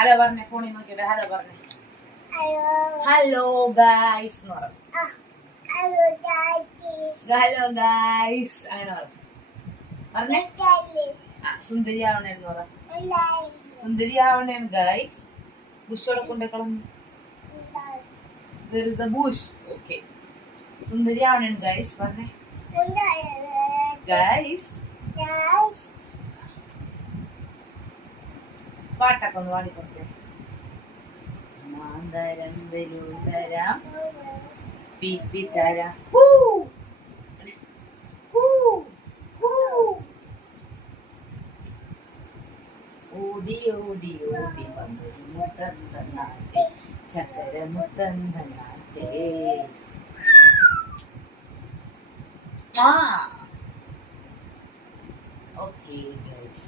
Hello പറഞ്ഞേ, ഫോണിൽ നോക്കിയിട്ട് ഹലോ പറഞ്ഞേ. ഹലോ ഗായ്സ് എന്ന് പറഞ്ഞു. ഹലോ ഗായ്സ് അങ്ങനെ പറഞ്ഞു. പറഞ്ഞേ സുന്ദരിയാവണേന്ന് പറ. സുന്ദരിയാവണേന്ന് ഗായ്സ്. ബുഷോടെ കൊണ്ടേക്കളഞ്ഞു. ബുഷ്. ഓക്കെ, സുന്ദരിയാവണേന്ന് ഗായ്സ് പറഞ്ഞേ. ഗായ്സ് പാട്ടൊക്കെ ഒന്ന് പാടിക്കൊടുത്തേ. മാന്തരം ബലൂൺ തരാം, പിപ്പി തരാം, ഓടി ഓടി ഓടി വന്നൊരു മുത്തൻ തന്നാട്ടെ, ചക്കര മുത്തൻ തന്നാട്ടെ. Okay guys.